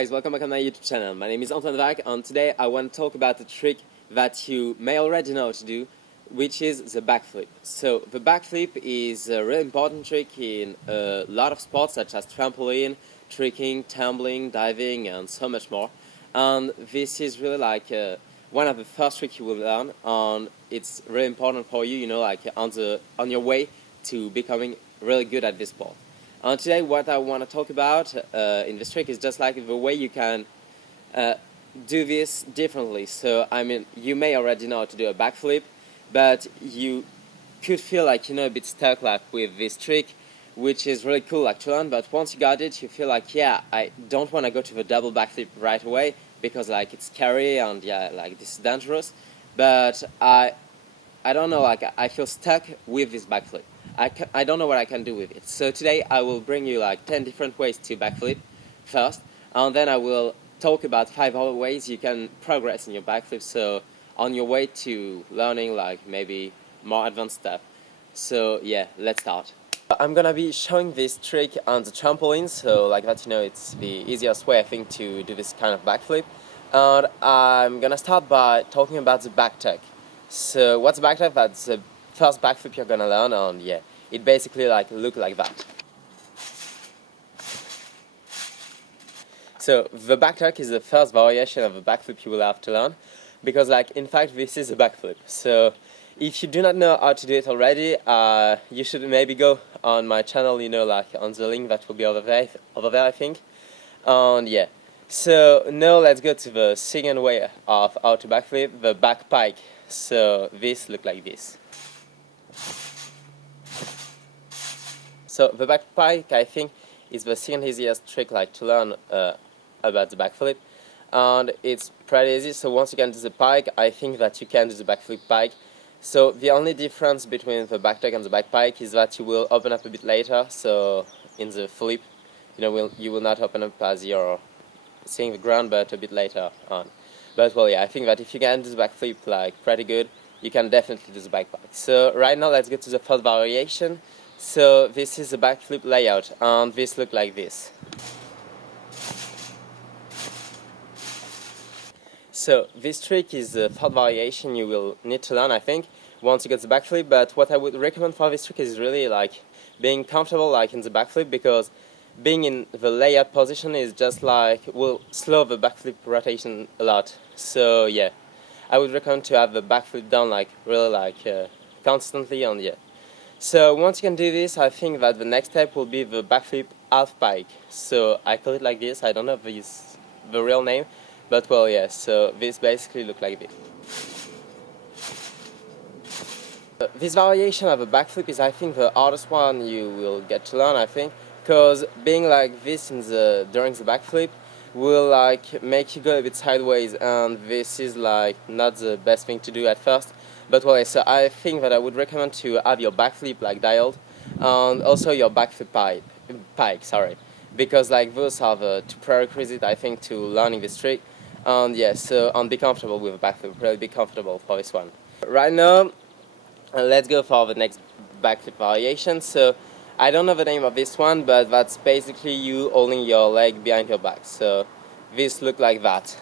guys, welcome back on my YouTube channel. My name is Antoine Vac, and today I want to talk about a trick that you may already know how to do, which is the backflip. So the backflip is a really important trick in a lot of sports such as trampoline, tricking, tumbling, diving, and so much more. And this is really like one of the first tricks you will learn, and it's really important for you, like on your way to becoming really good at this sport. And today what I want to talk about in this trick is just like the way you can do this differently. So I mean, you may already know how to do a backflip, but you could feel like a bit stuck like with this trick, which is really cool like to learn. But once you got it, you feel like, yeah, I don't want to go to the double backflip right away because like it's scary and yeah, like this is dangerous. But I don't know, like I feel stuck with this backflip. I don't know what I can do with it. So today I will bring you like 10 different ways to backflip first, and then I will talk about 5 other ways you can progress in your backflip, so on your way to learning like maybe more advanced stuff. So yeah, let's start. I'm gonna be showing this trick on the trampoline, so like that it's the easiest way I think to do this kind of backflip. And I'm gonna start by talking about the back tuck. So what's a back tuck? That's the first backflip you're gonna learn, and yeah, it basically look like that. So the back tuck is the first variation of a backflip you will have to learn, because like in fact this is a backflip. So if you do not know how to do it already, you should maybe go on my channel, like on the link that will be over there I think. And yeah, so now let's go to the second way of how to backflip, the back pike. So this look like this. So the back pike, I think, is the second easiest trick like to learn about the backflip, and it's pretty easy. So once you can do the pike, I think that you can do the backflip pike. So the only difference between the back tuck and the back pike is that you will open up a bit later. So in the flip, you will not open up as you're seeing the ground, but a bit later on. But well, yeah, I think that if you can do the backflip like pretty good, you can definitely do the back pike. So right now let's get to the first variation. So this is a backflip layout, and this look like this. So this trick is the third variation you will need to learn, I think, once you get the backflip. But what I would recommend for this trick is really like being comfortable like in the backflip, because being in the layout position is just like will slow the backflip rotation a lot. So yeah, I would recommend to have the backflip done like really like constantly, and yeah. So once you can do this, I think that the next step will be the backflip half pike. So I call it like this. I don't know if it's the real name, but well, yeah. So this basically look like this. This variation of a backflip is, I think, the hardest one you will get to learn, I think, because being like this during the backflip will like make you go a bit sideways, and this is like not the best thing to do at first. But well, so I think that I would recommend to have your backflip like dialed, and also your backflip pike, sorry, because like those are the two prerequisites I think to learning this trick. And yeah, so and be comfortable with a backflip, really be comfortable for this one. Right now, let's go for the next backflip variation. So I don't know the name of this one, but that's basically you holding your leg behind your back. So this look like that.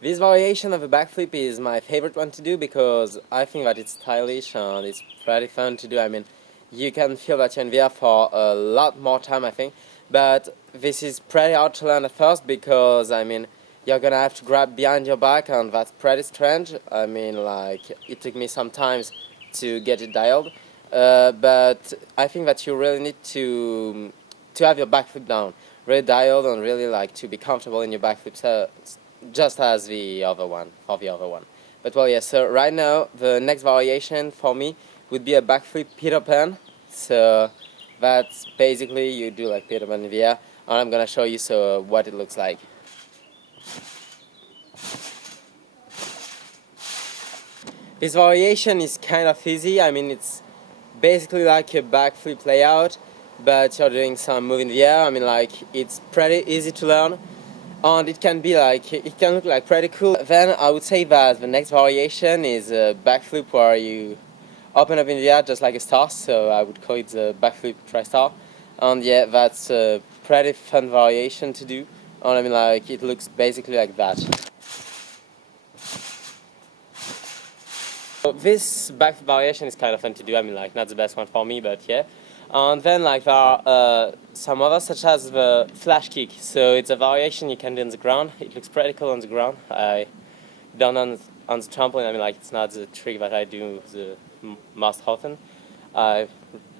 This variation of a backflip is my favorite one to do, because I think that it's stylish and it's pretty fun to do. I mean, you can feel that you're in there for a lot more time, I think. But this is pretty hard to learn at first, because I mean, you're gonna have to grab behind your back, and that's pretty strange. I mean, like it took me some time to get it dialed, but I think that you really need to have your backflip down, really dialed, and really like to be comfortable in your backflip. So just as the other one, But well, yeah, so right now, the next variation for me would be a backflip Peter Pan. So that's basically, you do like Peter Pan in the air, and I'm gonna show you what it looks like. This variation is kind of easy. I mean, it's basically like a backflip layout, but you're doing some move in the air. I mean, like, it's pretty easy to learn. And it can look like pretty cool. Then I would say that the next variation is a backflip where you open up in the air just like a star, so I would call it the backflip tri-star. and yeah, that's a pretty fun variation to do. And I mean, like, it looks basically like that. So this back variation is kind of fun to do. I mean, like, not the best one for me, but yeah. And then like there are some others, such as the flash kick. So it's a variation you can do on the ground. It looks pretty cool on the ground. I done on the trampoline. I mean, like, it's not the trick that I do the most often. I'd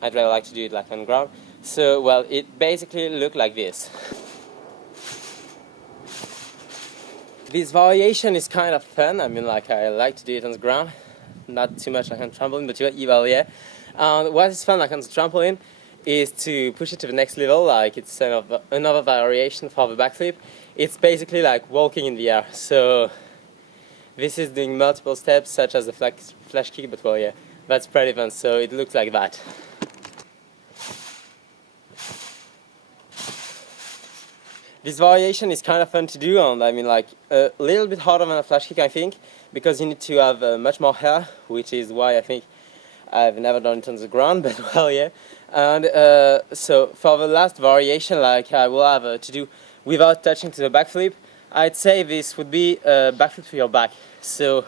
rather like to do it like on the ground. So well, it basically looked like this. This variation is kind of fun. I mean, like, I like to do it on the ground, not too much like on trampoline, but well, yeah. What is fun like on the trampoline is to push it to the next level. Like, it's another variation for the backflip. It's basically like walking in the air. So this is doing multiple steps, such as the flash kick, but well, yeah, that's pretty fun. So it looks like that. This variation is kind of fun to do, and I mean, like, a little bit harder than a flash kick, I think, because you need to have much more hair, which is why I think I've never done it on the ground, but well, yeah. And so for the last variation, like, I will have to do without touching to the backflip, I'd say this would be a backflip to your back. So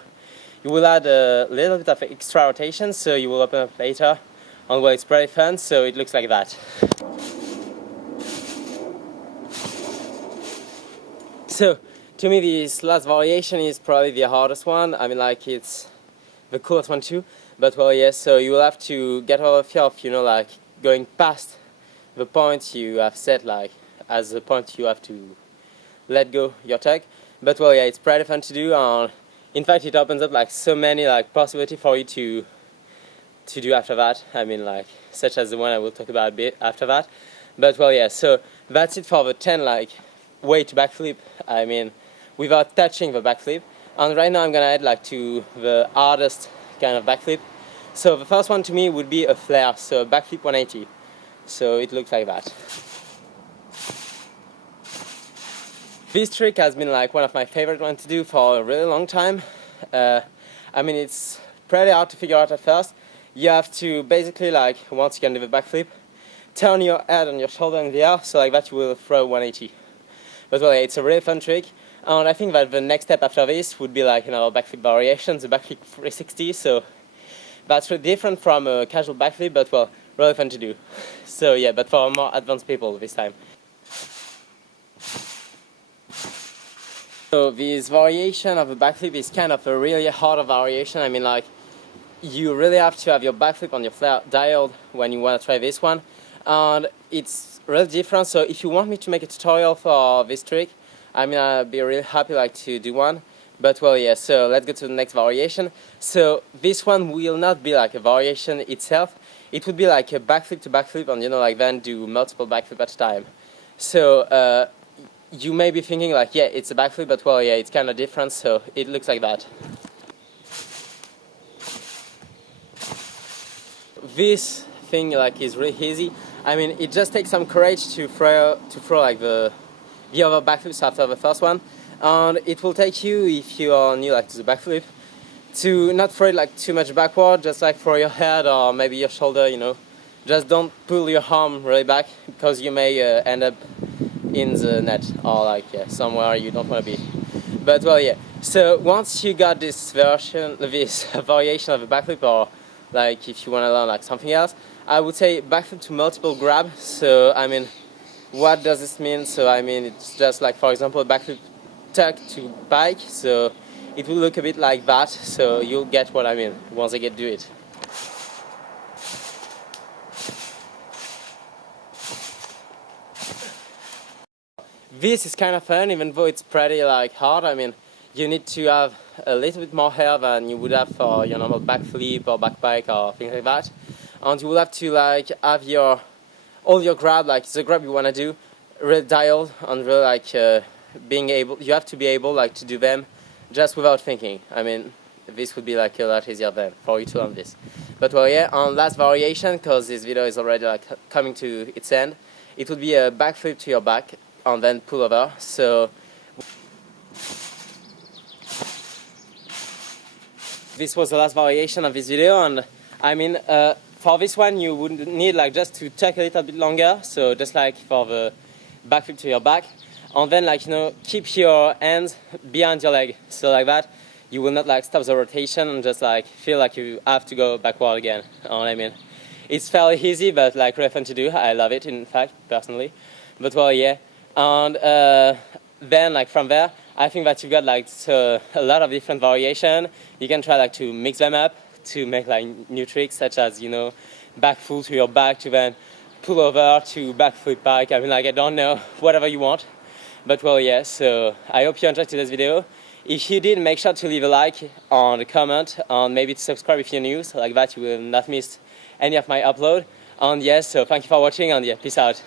you will add a little bit of extra rotation, so you will open up later, and well, it's pretty fun, so it looks like that. So to me, this last variation is probably the hardest one. I mean, like, it's the coolest one too. But well, yes, so you will have to get over the fear of, you know, like, going past the point you have set, like, as the point you have to let go your tug. But well, yeah, it's pretty fun to do, and in fact it opens up like so many like possibilities for you to do after that. I mean, like, such as the one I will talk about a bit after that. But well, yeah, so that's it for the 10 like way to backflip, I mean, without touching the backflip. And right now I'm gonna add like to the hardest kind of backflip. So the first one to me would be a Flair, so a backflip 180. So it looks like that. This trick has been like one of my favorite ones to do for a really long time. I mean, it's pretty hard to figure out at first. You have to basically, like, once you can do the backflip, turn your head and your shoulder in the air, so like that you will throw 180. But well, it's a really fun trick. And I think that the next step after this would be like, you know, backflip variations, the backflip 360. So that's really different from a casual backflip, but well, really fun to do. So yeah, but for more advanced people this time. So this variation of a backflip is kind of a really harder variation. I mean, like, you really have to have your backflip on your Flair dialed when you want to try this one. And it's really different, so if you want me to make a tutorial for this trick, I mean, I'd be really happy like to do one. But well, yeah, so let's go to the next variation. So this one will not be like a variation itself. It would be like a backflip to backflip, and, you know, like, then do multiple backflip at a time. So you may be thinking like, yeah, it's a backflip, but well, yeah, it's kind of different, so it looks like that. This thing like is really easy. I mean, it just takes some courage to throw like the other backflips after the first one, and it will take you, if you are new like to the backflip, to not throw it like too much backward, just like throw your head or maybe your shoulder, you know. Just don't pull your arm really back, because you may end up in the net or like, yeah, somewhere you don't want to be. But well, yeah, so once you got this variation of the backflip, or like if you want to learn like something else, I would say backflip to multiple grab. So I mean, what does this mean? So I mean, it's just like, for example, a backflip tuck to pike, so it will look a bit like that, so you'll get what I mean once I get to it. This is kind of fun, even though it's pretty like hard. I mean, you need to have a little bit more hair than you would have for your normal backflip or backpike or things like that. And you will have to like have all your grab, like the grab you want to do, really dialed, and really like you have to be able like to do them just without thinking. I mean, this would be like a lot easier then for you to learn this. But well, yeah, on last variation, because this video is already like coming to its end, it would be a backflip to your back and then pull over. So this was the last variation of this video, and I mean, for this one, you would need like just to tuck a little bit longer. So just like for the backflip to your back, and then like keep your hands behind your leg. So like that, you will not like stop the rotation and just like feel like you have to go backward again. You know what I mean? It's fairly easy, but like really fun to do. I love it, in fact, personally. But well, yeah. And then like from there, I think that you've got like a lot of different variation. You can try like to mix them up to make like new tricks, such as backfull to your back, to then pull over to backflip pike. I mean, like, I don't know, whatever you want. But well, yeah. So I hope you enjoyed today's video. If you did, make sure to leave a like and a comment, and maybe to subscribe if you're new, so like that you will not miss any of my upload. And yes, so thank you for watching, and yeah, peace out.